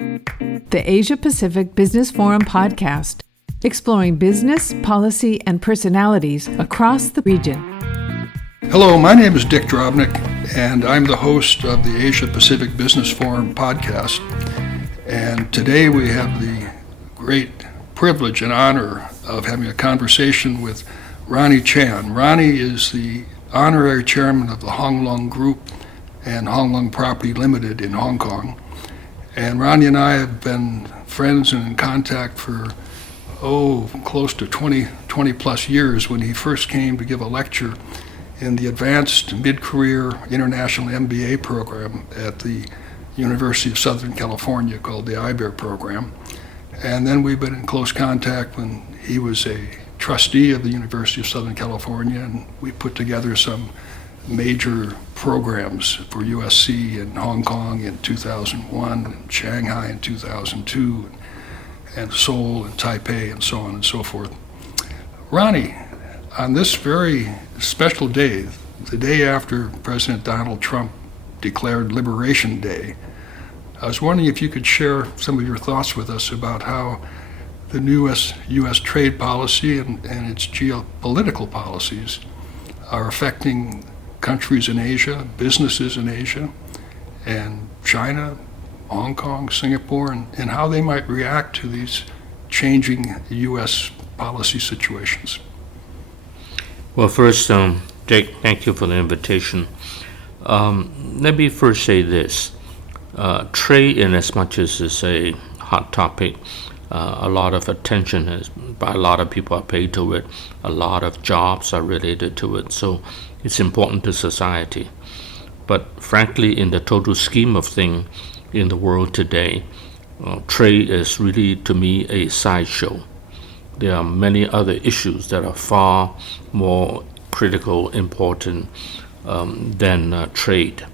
The Asia Pacific Business Forum podcast, exploring business, policy, and personalities across the region. Hello, my name is Dick Drobnick, and I'm the host of the Asia Pacific Business Forum podcast. And today we have the great privilege and honor of having a conversation with Ronnie Chan. Ronnie is the Honorary Chairman of the Hong Leong Group and Hong Leong Property Limited in Hong Kong. And Ronnie and I have been friends and in contact for, close to 20 plus years when he first came to give a lecture in the Advanced Mid-Career International MBA program at the University of Southern California called the IBER program. And then we've been in close contact when he was a trustee of the University of Southern California, and we put together some major programs for USC in Hong Kong in 2001, and Shanghai in 2002, and Seoul and Taipei, and so on and so forth. Ronnie, on this very special day, the day after President Donald Trump declared Liberation Day, I was wondering if you could share some of your thoughts with us about how the new U.S. trade policy and its geopolitical policies are affecting countries in Asia, businesses in Asia, and China, Hong Kong, Singapore, and how they might react to these changing U.S. policy situations. Well, first, Jake, thank you for the invitation. Let me first say this. Trade, in as much as it's a hot topic, a lot of attention by a lot of people are paid to it. A lot of jobs are related to it. So it's important to society. But frankly, in the total scheme of things in the world today, trade is really, to me, a sideshow. There are many other issues that are far more critical, important than trade.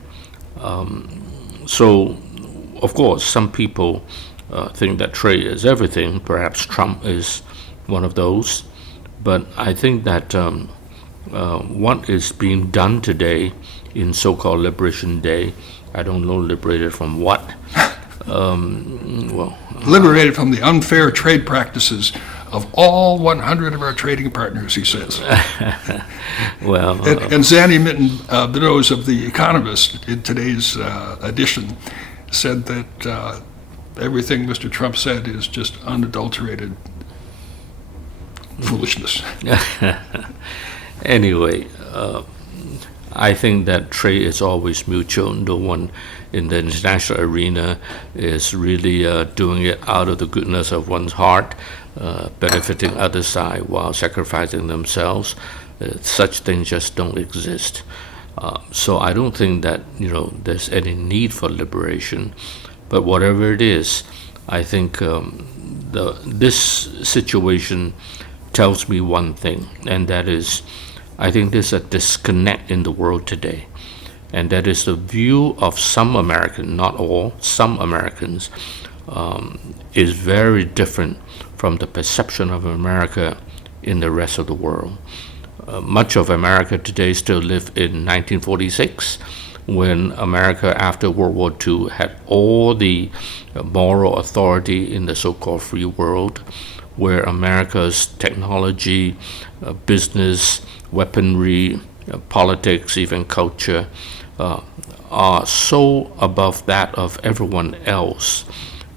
So, of course, some people think that trade is everything. Perhaps Trump is one of those. But I think that what is being done today in so-called Liberation Day, I don't know liberated from what. Liberated from the unfair trade practices of all 100 of our trading partners, he says. Well, and Zanny Meadows of The Economist in today's edition said that everything Mr. Trump said is just unadulterated foolishness. Anyway, I think that trade is always mutual. No one in the international arena is really doing it out of the goodness of one's heart, benefiting other side while sacrificing themselves. Such things just don't exist. So I don't think that there's any need for liberation. But whatever it is, I think this situation tells me one thing, and that is, I think there's a disconnect in the world today, and that is the view of some Americans, not all, some Americans, is very different from the perception of America in the rest of the world. Much of America today still live in 1946, when America, after World War II, had all the moral authority in the so-called free world, where America's technology, business, weaponry, politics, even culture, are so above that of everyone else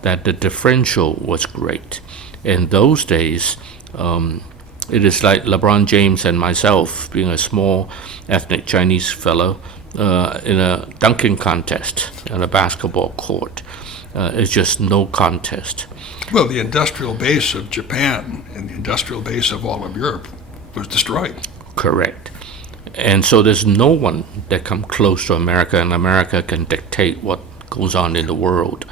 that the differential was great. In those days, it is like Lebron James and myself being a small ethnic Chinese fellow in a dunking contest on a basketball court. It's just no contest. Well, the industrial base of Japan and the industrial base of all of Europe was destroyed. Correct. And so there's no one that come close to America, and America can dictate what goes on in the world.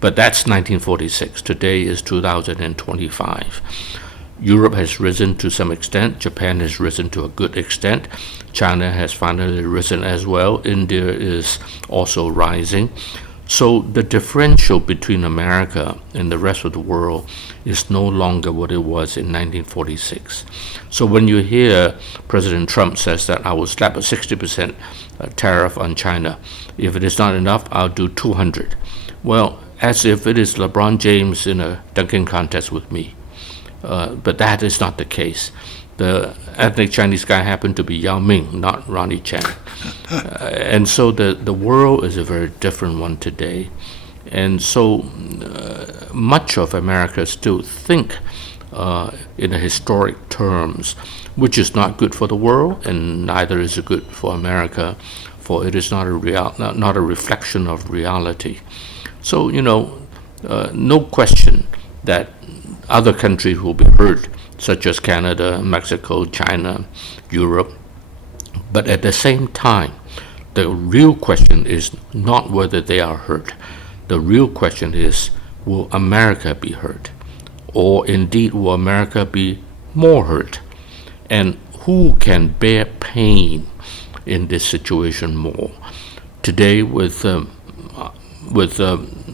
But that's 1946. Today is 2025. Europe has risen to some extent. Japan has risen to a good extent. China has finally risen as well. India is also rising. So the differential between America and the rest of the world is no longer what it was in 1946. So when you hear President Trump says that I will slap a 60% tariff on China, if it is not enough, I'll do 200. Well, as if it is LeBron James in a dunking contest with me. But that is not the case. The ethnic Chinese guy happened to be Yao Ming, not Ronnie Chan. And so the world is a very different one today. And so much of America still think in a historic terms, which is not good for the world, and neither is it good for America, for it is not a reflection of reality. So, no question that other countries will be hurt, such as Canada, Mexico, China, Europe. But at the same time, the real question is not whether they are hurt. The real question is, will America be hurt? Or indeed, will America be more hurt? And who can bear pain in this situation more? Today, with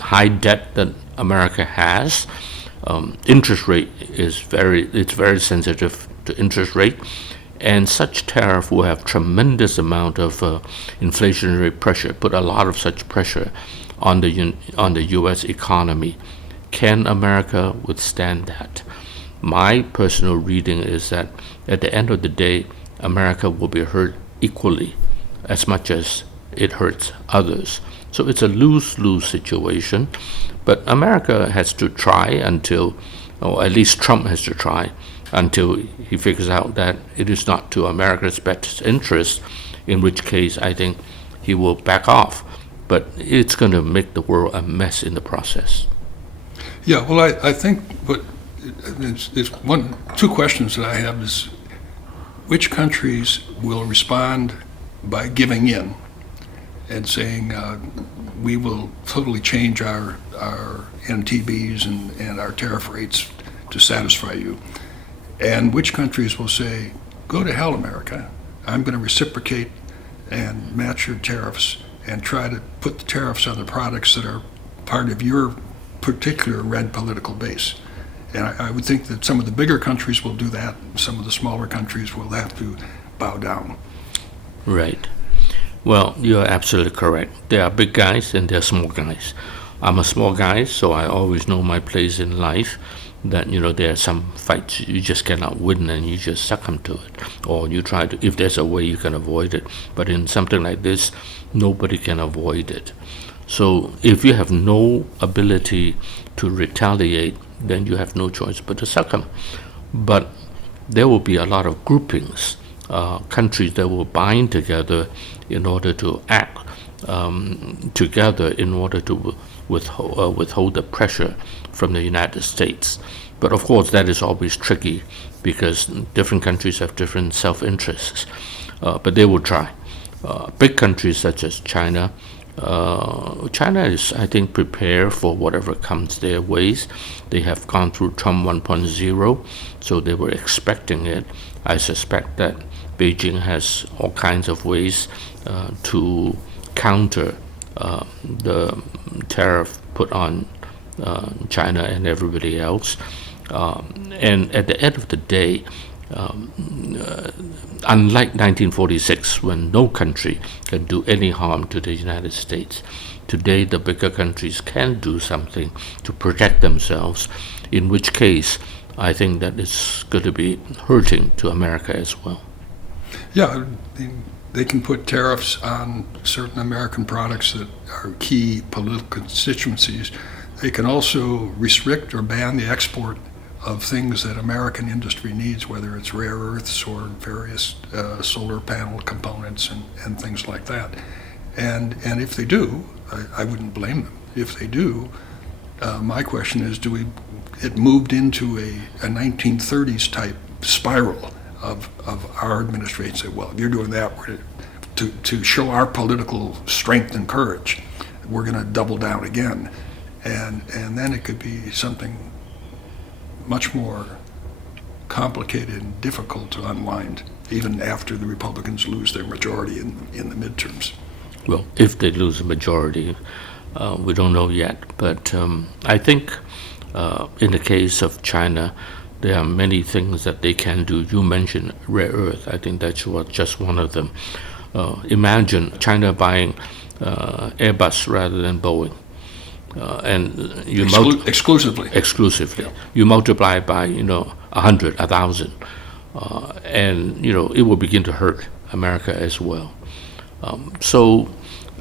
high debt that America has, interest rate is very sensitive to interest rate, and such tariff will have tremendous amount of inflationary pressure, put a lot of such pressure on the U.S. economy. Can America withstand that? My personal reading is that at the end of the day, America will be hurt equally as much as it hurts others. So it's a lose-lose situation. But America has to try until, or at least Trump has to try, until he figures out that it is not to America's best interest, in which case I think he will back off. But it's going to make the world a mess in the process. Yeah, well, I think there's two questions that I have is, which countries will respond by giving in and saying we will totally change our NTBs and our tariff rates to satisfy you, and which countries will say, go to hell, America, I'm going to reciprocate and match your tariffs and try to put the tariffs on the products that are part of your particular red political base. And I would think that some of the bigger countries will do that, and some of the smaller countries will have to bow down. Right. Well, you're absolutely correct. There are big guys and there are small guys. I'm a small guy, so I always know my place in life, that, there are some fights you just cannot win and you just succumb to it. Or you try to, if there's a way you can avoid it. But in something like this, nobody can avoid it. So if you have no ability to retaliate, then you have no choice but to succumb. But there will be a lot of groupings, countries that will bind together in order to act together in order to withhold the pressure from the United States. But of course, that is always tricky because different countries have different self-interests. But they will try. Big countries such as China, China is, I think, prepared for whatever comes their ways. They have gone through Trump 1.0, so they were expecting it. I suspect that Beijing has all kinds of ways to counter the tariff put on China and everybody else. And at the end of the day, unlike 1946, when no country can do any harm to the United States, today the bigger countries can do something to protect themselves, in which case I think that it's going to be hurting to America as well. Yeah, they can put tariffs on certain American products that are key political constituencies. They can also restrict or ban the export of things that American industry needs, whether it's rare earths or various solar panel components and things like that. And if they do, I wouldn't blame them. If they do, my question is, it moved into a 1930s type spiral of our administration say, well, if you're doing that, we're to show our political strength and courage, we're going to double down again. And then it could be something much more complicated and difficult to unwind, even after the Republicans lose their majority in the midterms. Well, if they lose a majority, we don't know yet. But I think in the case of China, there are many things that they can do. You mentioned rare earth. I think that's just one of them. Imagine China buying Airbus rather than Boeing. and you exclusively. Exclusively, you multiply by 100, 1,000, and it will begin to hurt America as well. So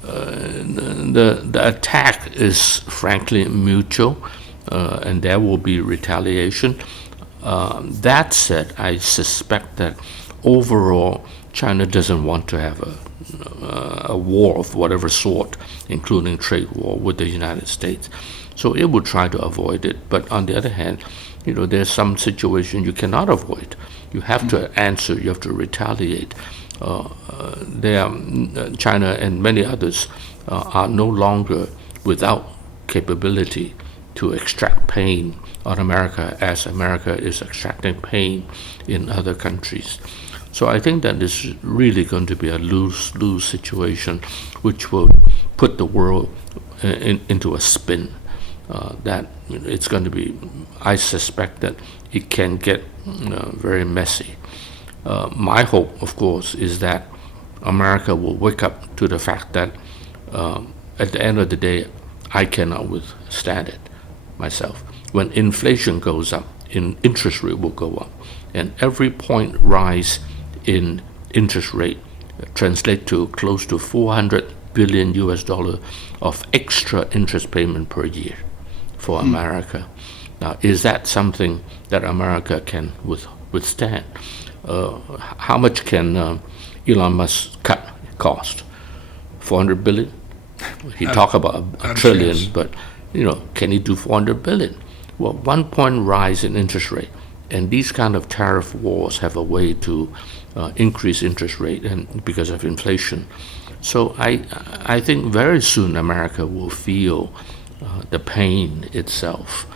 the attack is frankly mutual, and there will be retaliation. That said, I suspect that overall China doesn't want to have a war of whatever sort, including trade war with the United States. So it will try to avoid it. But on the other hand, there's some situation you cannot avoid. You have to answer. You have to retaliate. China and many others are no longer without capability to extract pain on America as America is extracting pain in other countries. So I think that this is really going to be a lose-lose situation, which will put the world into a spin. That it's going to be, I suspect that it can get very messy. My hope, of course, is that America will wake up to the fact that at the end of the day, I cannot withstand it myself. When inflation goes up, interest rate will go up, and every point rise in interest rate translate to close to $400 billion of extra interest payment per year for America. Now, is that something that America can withstand? How much can Elon Musk cut cost? $400 billion? He talked about a trillion, but can he do $400 billion? Well, 1 point rise in interest rate, and these kind of tariff wars have a way to increase interest rate, and because of inflation. So I think very soon America will feel the pain itself,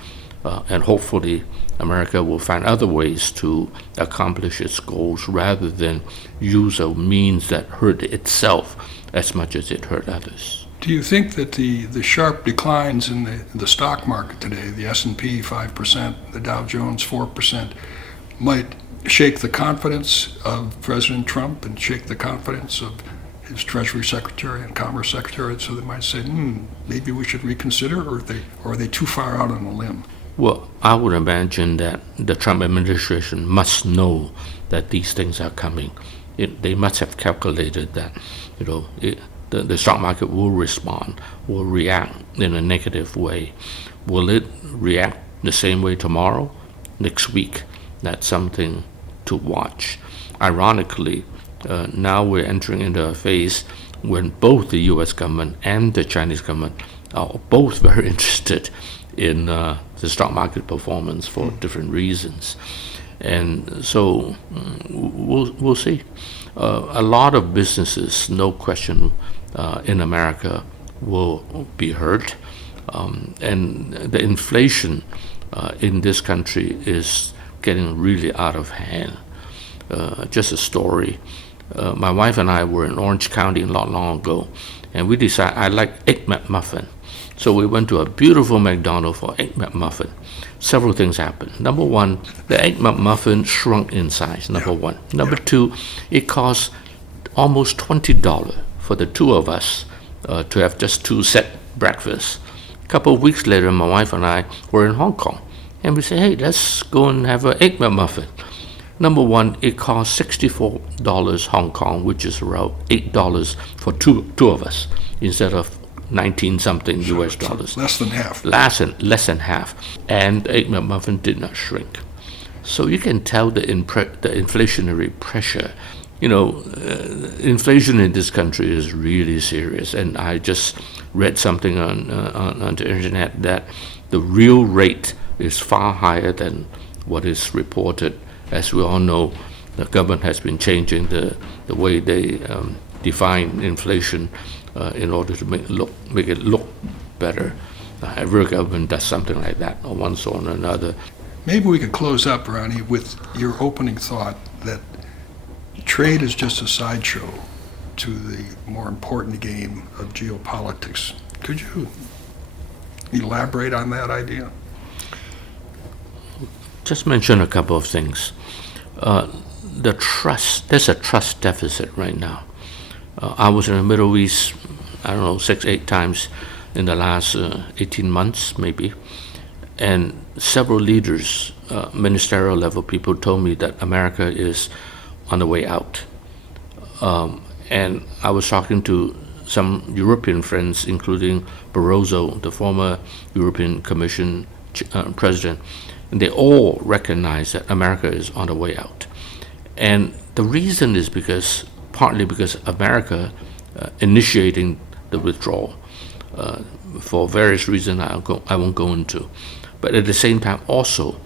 and hopefully America will find other ways to accomplish its goals rather than use a means that hurt itself as much as it hurt others. Do you think that the sharp declines in the stock market today, the S&P 5%, the Dow Jones 4%, might shake the confidence of President Trump and shake the confidence of his Treasury Secretary and Commerce Secretary, so they might say, maybe we should reconsider, or are they too far out on a limb? Well, I would imagine that the Trump administration must know that these things are coming. They must have calculated that, the stock market will respond, will react in a negative way. Will it react the same way tomorrow, next week? That's something to watch. Ironically, now we're entering into a phase when both the U.S. government and the Chinese government are both very interested in the stock market performance for different reasons. And so we'll see. A lot of businesses, no question, in America will be hurt. And the inflation in this country is getting really out of hand. Just a story. My wife and I were in Orange County not long ago, and we decided I like Egg McMuffin. So we went to a beautiful McDonald's for Egg McMuffin. Several things happened. Number one, the Egg McMuffin shrunk in size, number one. Number two, it cost almost $20 for the two of us to have just two set breakfasts. A couple of weeks later, my wife and I were in Hong Kong, and we said, hey, let's go and have an Egg McMuffin. Number one, it cost $64 Hong Kong, which is around $8 for two of us, instead of 19-something US dollars. Less than half. Less than half. And the Egg McMuffin did not shrink. So you can tell the inflationary pressure. Inflation in this country is really serious. And I just read something on the internet that the real rate is far higher than what is reported. As we all know, the government has been changing the way they define inflation in order to make it look better. Every government does something like that on one sort or another. Maybe we could close up, Ronnie, with your opening thought that trade is just a sideshow to the more important game of geopolitics. Could you elaborate on that idea? Just mention a couple of things. The trust, there's a trust deficit right now. I was in the Middle East, 6-8 times, in the last 18 months, maybe. And several leaders, ministerial level people, told me that America is on the way out. And I was talking to some European friends, including Barroso, the former European Commission president, and they all recognize that America is on the way out. And the reason is partly because America initiating the withdrawal for various reasons I won't go into. But at the same time, also,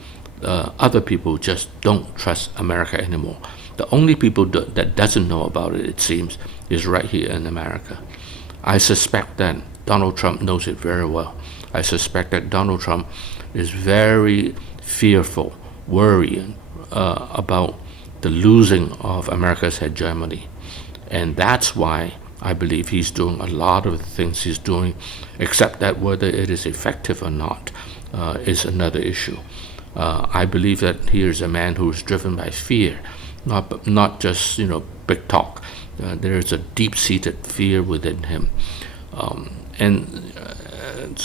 other people just don't trust America anymore. The only people that doesn't know about it, it seems, is right here in America. I suspect that Donald Trump knows it very well. I suspect that Donald Trump is very fearful, worrying about the losing of America's hegemony. And that's why I believe he's doing a lot of the things he's doing, except that whether it is effective or not is another issue. I believe that here's a man who is driven by fear, not just big talk. There is a deep-seated fear within him. And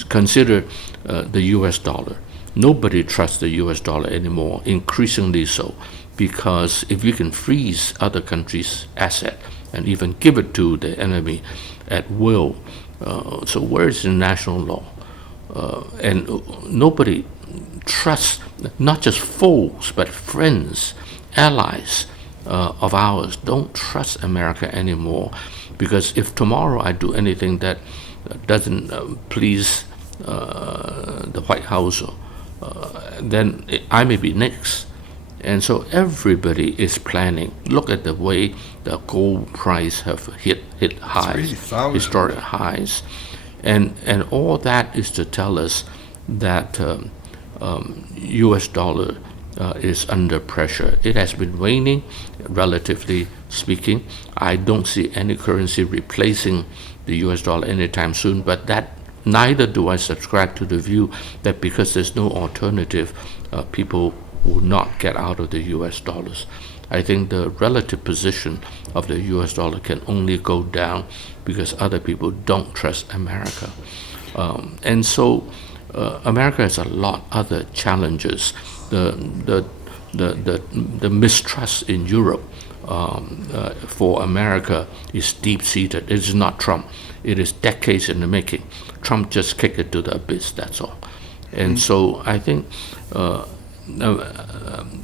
consider the U.S. dollar. Nobody trusts the U.S. dollar anymore, increasingly so, because if you can freeze other countries' asset and even give it to the enemy at will, so where is the national law? And nobody trusts, not just foes, but friends, allies of ours don't trust America anymore, because if tomorrow I do anything that doesn't please the White House, then I may be next. And so everybody is planning. Look at the way the gold price have hit highs, historic highs. And all that is to tell us that U.S. dollar is under pressure. It has been waning, relatively speaking. I don't see any currency replacing the U.S. dollar anytime soon, but that neither do I subscribe to the view that because there's no alternative, people will not get out of the U.S. dollars. I think the relative position of the U.S. dollar can only go down because other people don't trust America. And so America has a lot other challenges. The mistrust in Europe for America is deep-seated. It is not Trump. It is decades in the making. Trump just kicked it to the abyss, that's all. And so I think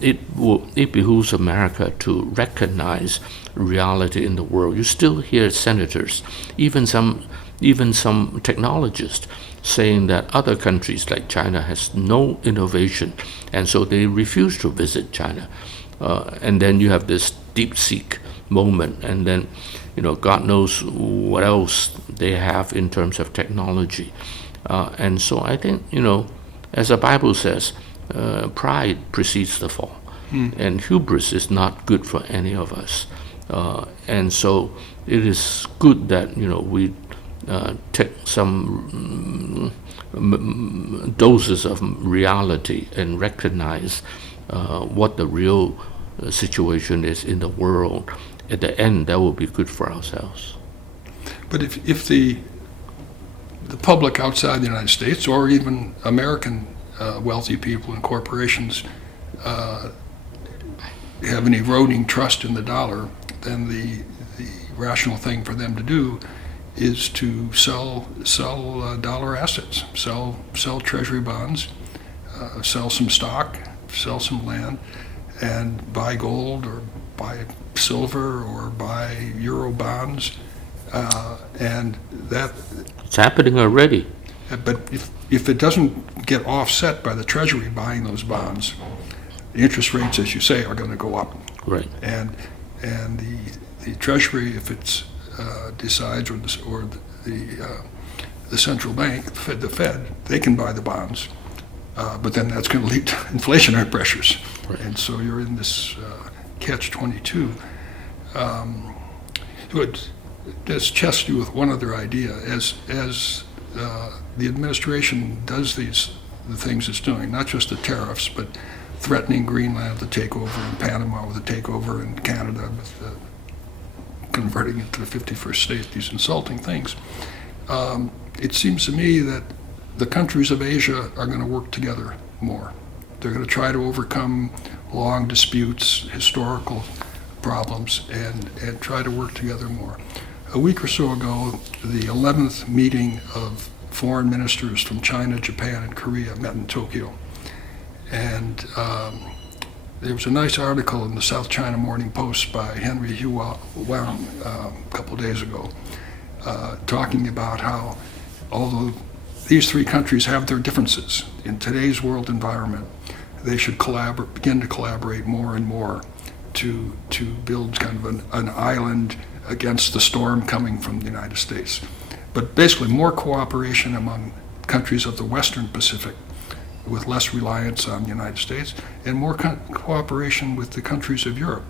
it behooves America to recognize reality in the world. You still hear senators, even some technologists, saying that other countries like China has no innovation, and so they refuse to visit China. And then you have this deep-seek moment, and then God knows what else they have in terms of technology. And so I think, as the Bible says, pride precedes the fall, and hubris is not good for any of us. And so it is good that we take some doses of reality and recognize what the real situation is in the world. At the end, that will be good for ourselves. But if the public outside the United States, or even American wealthy people and corporations, have an eroding trust in the dollar, then the rational thing for them to do is to sell dollar assets, sell treasury bonds, sell some stock, sell some land, and buy gold or buy silver or buy euro bonds, and that it's happening already. But if it doesn't get offset by the Treasury buying those bonds, the interest rates, as you say, are going to go up. Right. And the Treasury, if it decides, or the central bank, the Fed, they can buy the bonds, but then that's going to lead to inflationary pressures. Right. And so you're in this catch-22. Let's test you with one other idea. As the administration does the things it's doing, not just the tariffs, but threatening Greenland with a takeover, and Panama with a takeover, and Canada with converting it to the 51st state, these insulting things. it seems to me that the countries of Asia are going to work together more. They're going to try to overcome long disputes, historical problems, and try to work together more. A week or so ago, the 11th meeting of foreign ministers from China, Japan, and Korea met in Tokyo. And there was a nice article in the South China Morning Post by Henry Wang a couple days ago, talking about how, although these three countries have their differences in today's world environment, they should begin to collaborate more and more to build kind of an island against the storm coming from the United States. But basically more cooperation among countries of the Western Pacific with less reliance on the United States, and more cooperation with the countries of Europe.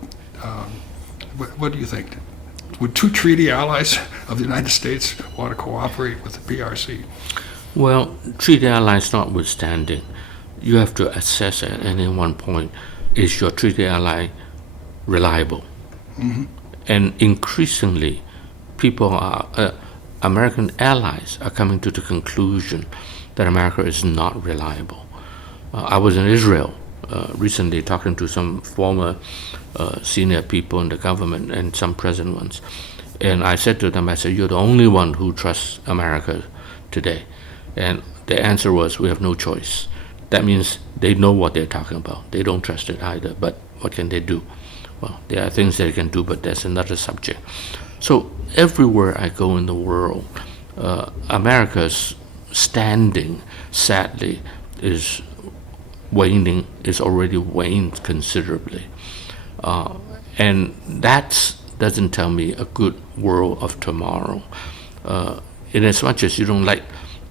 What do you think? Would two treaty allies of the United States want to cooperate with the PRC? Well, treaty allies notwithstanding, you have to assess at any one point, is your treaty ally reliable? Mm-hmm. And increasingly, American allies are coming to the conclusion that America is not reliable. I was in Israel recently talking to some former senior people in the government and some present ones. And I said to them, you're the only one who trusts America today. And the answer was, we have no choice. That means they know what they're talking about. They don't trust it either, but what can they do? Well, there are things they can do, but that's another subject. So everywhere I go in the world, America's standing, sadly, is waning, is already waned considerably. And that doesn't tell me a good world of tomorrow. In as much as you don't like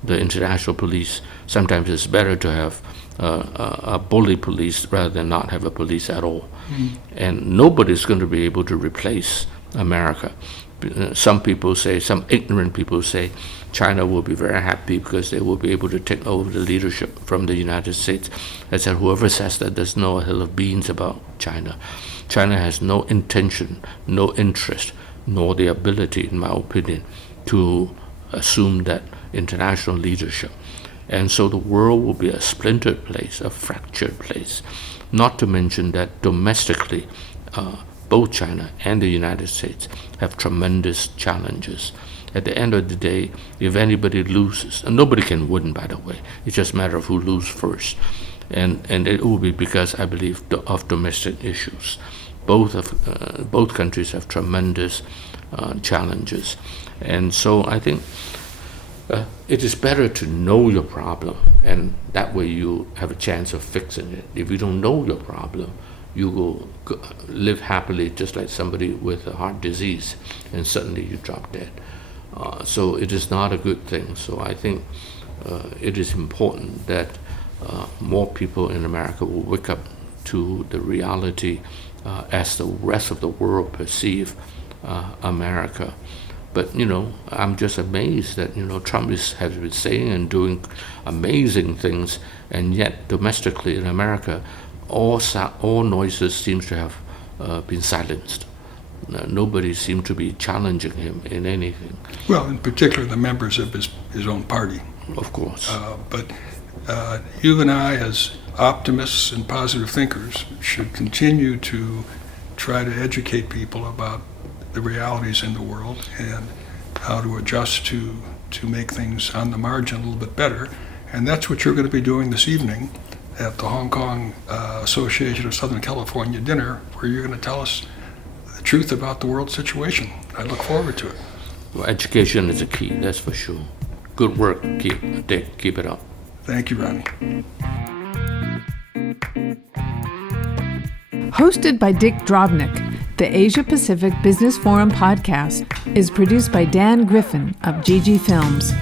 the international police, sometimes it's better to have a bully police rather than not have a police at all. Mm. And nobody's going to be able to replace America. Some people say, some ignorant people say, China will be very happy because they will be able to take over the leadership from the United States. I said, whoever says that doesn't know a hill of beans about China. China has no intention, no interest, nor the ability, in my opinion, to assume that international leadership. And so the world will be a splintered place, a fractured place. Not to mention that domestically, both China and the United States have tremendous challenges. At the end of the day, if anybody loses, and nobody can win, by the way, it's just a matter of who loses first. And it will be because, I believe, of domestic issues. Both countries have tremendous challenges. And so I think it is better to know your problem, and that way you have a chance of fixing it. If you don't know your problem, you will live happily just like somebody with a heart disease, and suddenly you drop dead. So it is not a good thing. So I think it is important that more people in America will wake up to the reality as the rest of the world perceive America. But, I'm just amazed that, Trump has been saying and doing amazing things, and yet domestically in America, all noises seems to have been silenced. Nobody seemed to be challenging him in anything. Well, in particular, the members of his own party. Of course. But you and I, as optimists and positive thinkers, should continue to try to educate people about the realities in the world and how to adjust to make things on the margin a little bit better. And that's what you're going to be doing this evening at the Hong Kong Association of Southern California dinner, where you're going to tell us the truth about the world situation. I look forward to it. Well, education is a key, that's for sure. Good work, Dick. Keep it up. Thank you, Ronnie. Hosted by Dick Drobnick, the Asia Pacific Business Forum podcast is produced by Dan Griffin of GG Films.